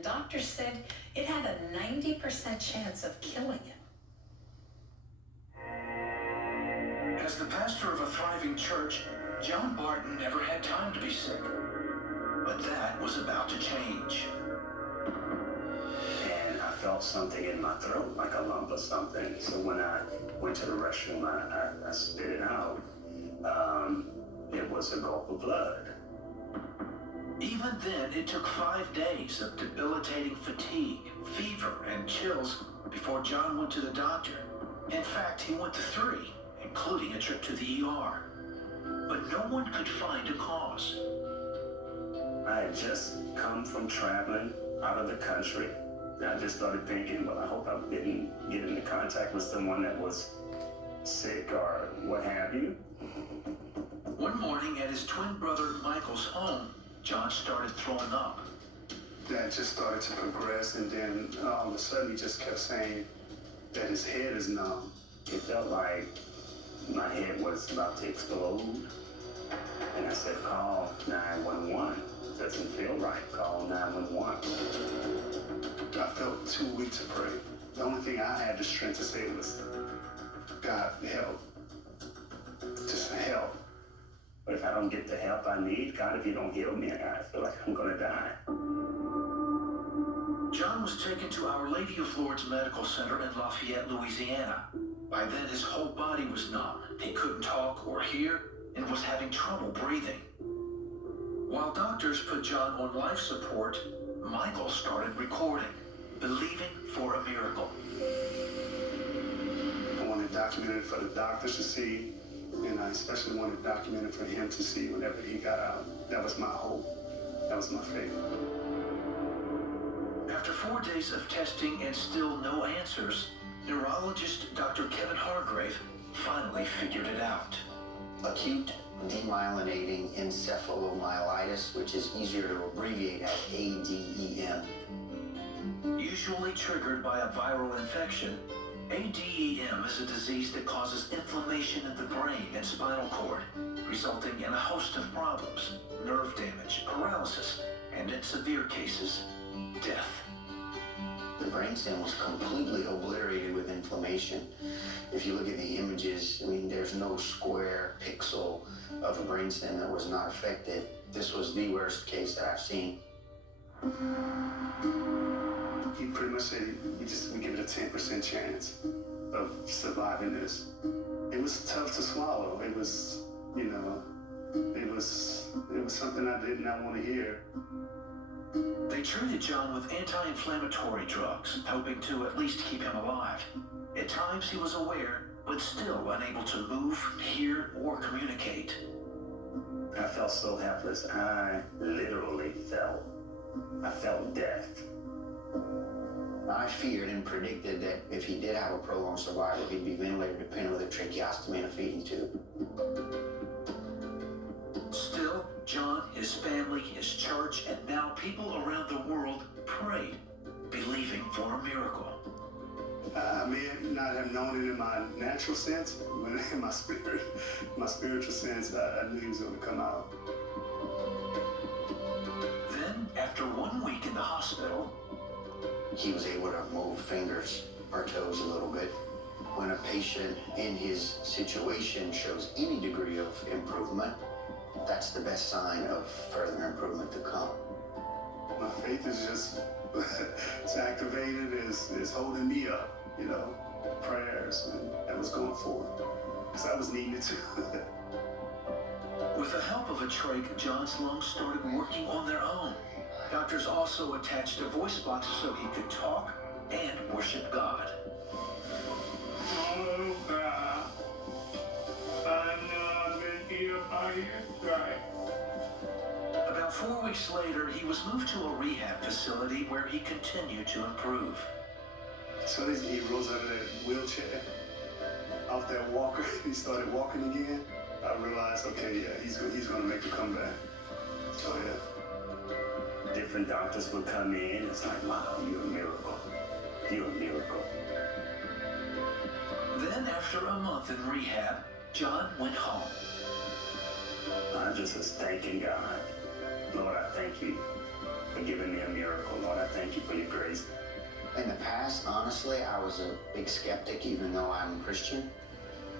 and doctors said it had a 90% chance of killing him. As the pastor of a thriving church, John Barton never had time to be sick. But that was about to change. And I felt something in my throat, like a lump or something. So when I went to the restroom, I spit it out. It was a gulp of blood. Even then, it took 5 days of debilitating fatigue, fever, and chills before John went to the doctor. In fact, he went to 3, including a trip to the ER. But no one could find a cause. I had just come from traveling out of the country. I just started thinking, well, I hope I didn't get into contact with someone that was sick or what have you. One morning at his twin brother Michael's home, John started throwing up. That just started to progress, and then all of a sudden he just kept saying that his head is numb. It felt like my head was about to explode. And I said, call 911. It doesn't feel right. Call 911. I felt too weak to pray. The only thing I had the strength to say was, God, help. Just help. But if I don't get the help I need, God, if you don't heal me, I feel like I'm going to die. John was taken to Our Lady of Lourdes Medical Center in Lafayette, Louisiana. By then, his whole body was numb. He couldn't talk or hear and was having trouble breathing. While doctors put John on life support, Michael started recording, believing for a miracle. I wanted documented for the doctors to see, and I especially wanted documented for him to see whenever he got out. That was my hope. That was my faith. After 4 days of testing and still no answers, neurologist Dr. Kevin Hargrave finally figured it out. Acute demyelinating encephalomyelitis, which is easier to abbreviate as ADEM. Usually triggered by a viral infection, ADEM is a disease that causes inflammation in the brain and spinal cord, resulting in a host of problems: nerve damage, paralysis, and in severe cases, death. The brainstem was completely obliterated with inflammation. If you look at the images, I mean, there's no square pixel of a brainstem that was not affected. This was the worst case that I've seen. He pretty much said we give it a 10% chance of surviving this. It was tough to swallow. It was, it was something I did not want to hear. They treated John with anti-inflammatory drugs, hoping to at least keep him alive. At times he was aware, but still unable to move, hear, or communicate. I felt so helpless. I literally felt death. I feared and predicted that if he did have a prolonged survival, he'd be ventilated, depending with a tracheostomy and a feeding tube. Still, John, his family, his church, and now people around the world prayed, believing for a miracle. I may not have known it in my natural sense, but in my spiritual sense, I knew he was going to come out. Then, after 1 week in the hospital, he was able to move fingers or toes a little bit. When a patient in his situation shows any degree of improvement, that's the best sign of further improvement to come. My faith is just, it's activated, is holding me up, prayers, and that was going forward. Because I was needing it too. With the help of a trach, John's lungs started working on their own. Doctors also attached a voice box so he could talk and worship God. Oh God, I know I've been healed by your stripes. About 4 weeks later, he was moved to a rehab facility where he continued to improve. So he rose out of that wheelchair, off that walker. He started walking again. I realized, okay, yeah, he's going to make a comeback. So yeah. Different doctors would come in. It's like, wow, you're a miracle. You're a miracle. Then, after a month in rehab, John went home. I just was thanking God. Lord, I thank you for giving me a miracle. Lord, I thank you past, honestly, I was a big skeptic, even though I'm Christian,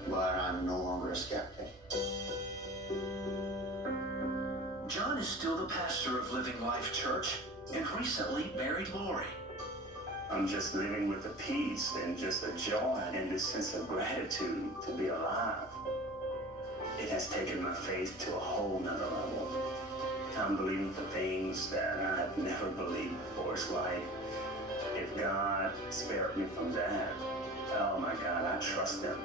but I'm no longer a skeptic. John is still the pastor of Living Life Church and recently married Lori. I'm just living with a peace and just a joy and this sense of gratitude to be alive. It has taken my faith to a whole nother level. I'm believing for things that I've never believed before. It's like, if God spared me from that, oh my God, I trust Him.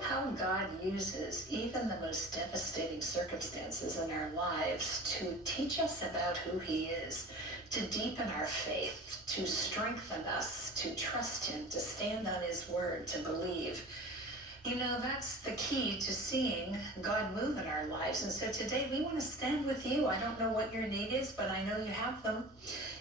How God uses even the most devastating circumstances in our lives to teach us about who He is, to deepen our faith, to strengthen us, to trust Him, to stand on His word, to believe. You know, that's the key to seeing God move in our lives. And so today we want to stand with you. I don't know what your need is, but I know you have them.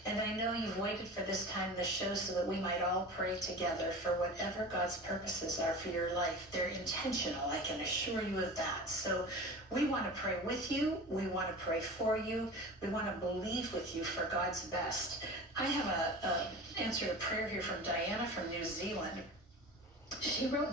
And I know you've waited for this time in the show so that we might all pray together for whatever God's purposes are for your life. They're intentional, I can assure you of that. So we want to pray with you. We want to pray for you. We want to believe with you for God's best. I have an answer to prayer here from Diana from New Zealand. She wrote